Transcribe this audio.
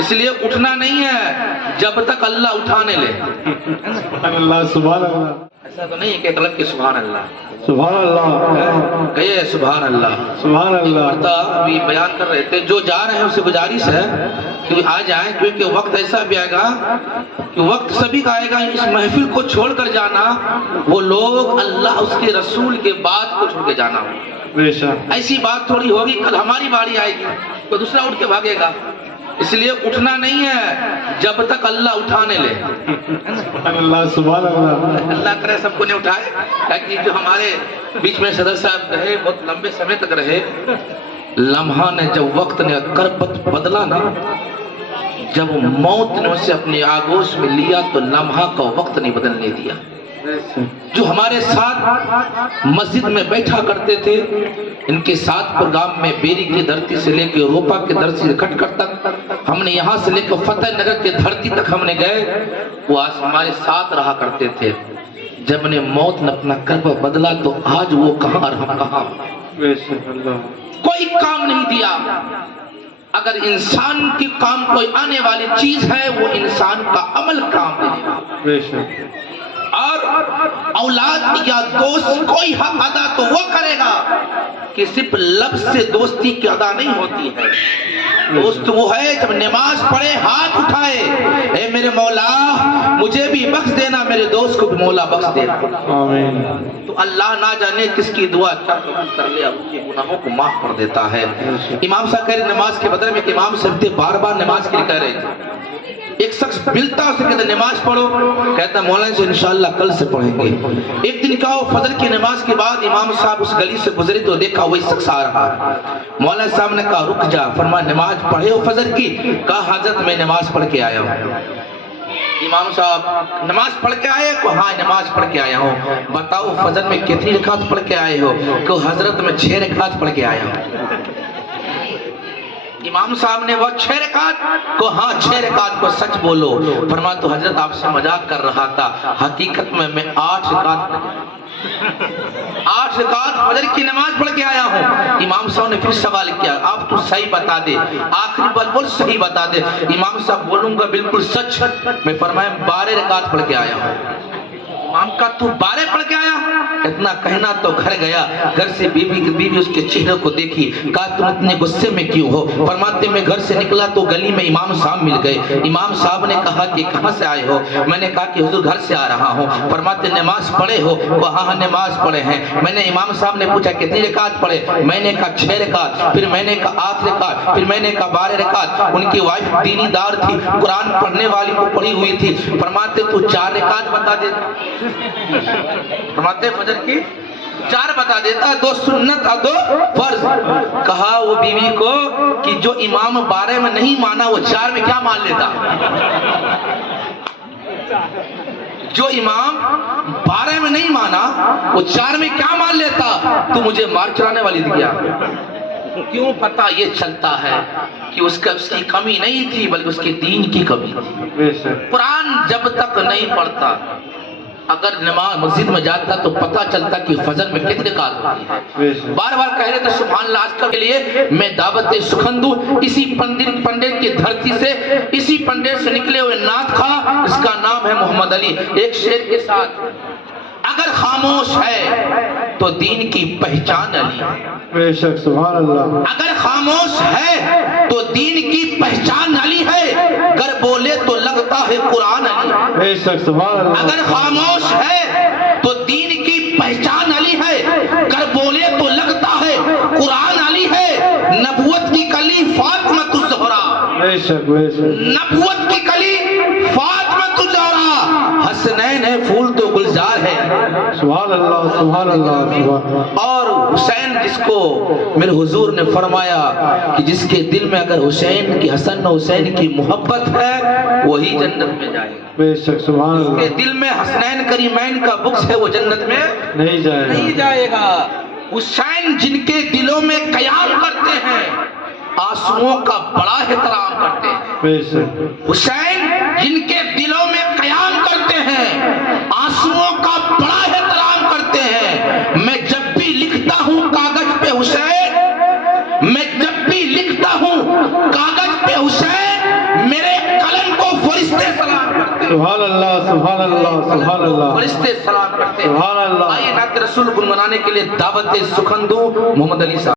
اس لیے اٹھنا نہیں ہے جب تک اللہ اٹھانے لے. اللہ سبحان اللہ. ایسا تو نہیں کہ طلب کہ سبحان اللہ سبحان اللہ. کہیے سبحان اللہ. سبحان اللہ. ابھی بیان کر رہے تھے جو جا رہے ہیں اسے گزارش ہے کہ آ جائیں، کیونکہ وقت ایسا بھی آئے گا کہ وقت سبھی کا آئے گا. اس محفل کو چھوڑ کر جانا، وہ لوگ اللہ اس کے رسول کے بات کو چھوڑ کے جانا. ایسی بات تھوڑی ہوگی کل ہماری باری آئے گی تو دوسرا اٹھ کے بھاگے گا. اس لیے اٹھنا نہیں ہے جب تک اللہ اٹھانے لے. اللہ سبحان اللہ. اللہ کرے سب کو نہیں اٹھائے، تاکہ جو ہمارے بیچ میں صدر صاحب رہے بہت لمبے سمے تک رہے. لمحہ نے جب وقت نے کربت بدلا نا، جب موت نے اسے اپنی آغوش میں لیا تو لمحہ کا وقت نہیں بدلنے دیا. جو ہمارے ساتھ مسجد میں بیٹھا کرتے تھے، ان کے ساتھ پروگرام میں بیری کی دھرتی سے لے کے روپا کی دھرتی سے کٹکٹ تک، ہم نے یہاں سے لے کے فتح نگر کی دھرتی تک ہم نے گئے، وہ آج ہمارے ساتھ رہا کرتے تھے. جب نے موت نے اپنا قلب بدلا تو آج وہ کہاں اور ہم کہاں. کوئی کام نہیں دیا. اگر انسان کی کام کوئی آنے والی چیز ہے وہ انسان کا عمل کام دے گا. اور اولاد یا دوست کوئی حق ادا تو وہ کرے گا کہ صرف لفظ سے دوستی کی ادا نہیں ہوتی ہے. دوست وہ ہے جب نماز پڑھے ہاتھ اٹھائے، اے میرے مولا مجھے بھی بخش دینا، میرے دوست کو بھی مولا بخش دینا. آمین. تو اللہ نہ جانے کس کی دعا کیا قبول کر لے، ان کے گناہوں کو معاف کر دیتا ہے. امام صاحب کہہ رہے نماز کے بدلے میں کہ امام صاحب بار بار نماز کے لیے کہہ رہے تھے. ایک شخص ملتا اسے کہتا نماز پڑھو، کہتا مولانا سے انشاءاللہ کل سے پڑھیں گے. ایک دن کہا فجر کی نماز کے بعد امام صاحب اس گلی سے گزرے تو دیکھا وہی شخص آ رہا. مولانا صاحب نے کہا رک جا. فرمایا نماز پڑھے ہو فجر کی؟ کہا حضرت میں نماز پڑھ کے آیا ہوں. امام صاحب نماز پڑھ کے آئے کو؟ ہاں نماز پڑھ کے آیا ہوں. بتاؤ فجر میں کتنی رکعت پڑھ کے آئے ہو؟ کہ حضرت میں 6 رکعت پڑھ کے آیا ہوں. امام صاحب نے وہ 6 رکعت کو؟ ہاں 6 رکعت کو. سچ بولو. فرمایا تو حضرت آپ سے مذاق کر رہا تھا، حقیقت میں 8 رکعت 8 رکعت فجر کی نماز پڑھ کے آیا ہوں. امام صاحب نے پھر سوال کیا آپ تو صحیح بتا دے، آخری بار بول صحیح بتا دے. امام صاحب بولوں گا بالکل سچ. میں فرمایا 12 رکعت پڑھ کے آیا ہوں. امام کا تو 12 پڑھ کے آیا؟ اتنا کہنا تو گھر گیا، گھر سے بیوی اس کے چہرے کو دیکھی. کہا تم اتنے غصے میں کیوں ہو؟ فرماتے میں گھر سے نکلا تو گلی میں امام صاحب مل گئے. امام صاحب نے کہا کہ کہاں سے آئے ہو؟ میں نے کہا کہ حضور گھر سے آ رہا ہوں. فرماتے نماز پڑھے ہو؟ کہا ہاں نماز پڑھے ہیں. میں نے امام صاحب نے پوچھا کتنی رکعت پڑھے؟ میں نے کہا 6 رکعت. پھر میں نے کہا 8 رکعت. پھر میں نے کہا 12 رکعت. ان کی وائف دینی دار تھی، قرآن پڑھنے والی کو پڑھی ہوئی تھی. فرماتے تو 4 رکعت بتا دیتا. فرماتے فجر کی 4 بتا دیتا، 2 سنت اور 2 فرض. کہا وہ بیوی کو کہ جو امام 12 میں نہیں مانا وہ 4 میں کیا مان لیتا؟ جو امام 12 میں نہیں مانا وہ 4 میں کیا مان لیتا؟ تو مجھے مار چلانے والی دیا. کیوں؟ پتہ یہ چلتا ہے کہ اس کی کمی نہیں تھی بلکہ اس کے دین کی کمی تھی. قرآن جب تک نہیں پڑھتا، اگر نماز مسجد میں جاتا تو پتہ چلتا کہ فجر میں کتنے رکعت ہوتی ہے. بار بار کہہ رہے تھے سبحان اللہ. آج کل کے لیے میں دعوت سخندو اسی پنڈت کی دھرتی سے، اسی پنڈت سے نکلے ہوئے نعت خواہ، اس کا نام ہے محمد علی. ایک شعر کے ساتھ اگر خاموش ہے تو دین کی پہچان علی. بے شک سبحان اللہ. اگر خاموش ہے تو دین کی پہچان علی ہے، گر بولے تو لگتا ہے قرآن علی. بے شک سبحان اللہ. اگر خاموش ہے تو دین کی پہچان علی ہے، گر بولے تو لگتا ہے قرآن علی ہے. نبوت کی کلی فاطمہ الزہرا. بے شک بے شک. نبوت کی کلی فاطمہ الزہرا. حسنین ہے پھول تو گلزار ہے. سبحان اللہ سبحان اللہ. اور حسین جس کو میرے حضور نے فرمایا کہ جس کے دل میں اگر حسین کی حسن حسین کی محبت ہے وہی جنت میں جائے گا. بے شک سبحان اللہ. جس کے دل میں حسنین کریمین کا بغض ہے وہ جنت میں نہیں جائے گا. حسین جن کے دلوں میں قیام کرتے ہیں آنسوؤں کا بڑا احترام کرتے ہیں. بے شک. حسین جن کے دلوں میں قیام کرتے ہیں آنسوؤں کا بڑا احترام کرتے ہیں. میں جب بھی لکھتا ہوں کاغذ پہ حسین، میں جب بھی لکھتا ہوں کاغذ پہ حسین، فرشتے سلام کرتے ہیں، سبحان اللہ سبحان اللہ سبحان اللہ فرشتے سلام کرتے ہیں۔ سبحان اللہ آئیے نعت رسول گنگنانے کے لیے دعوت سخن دو محمد علی صاحب۔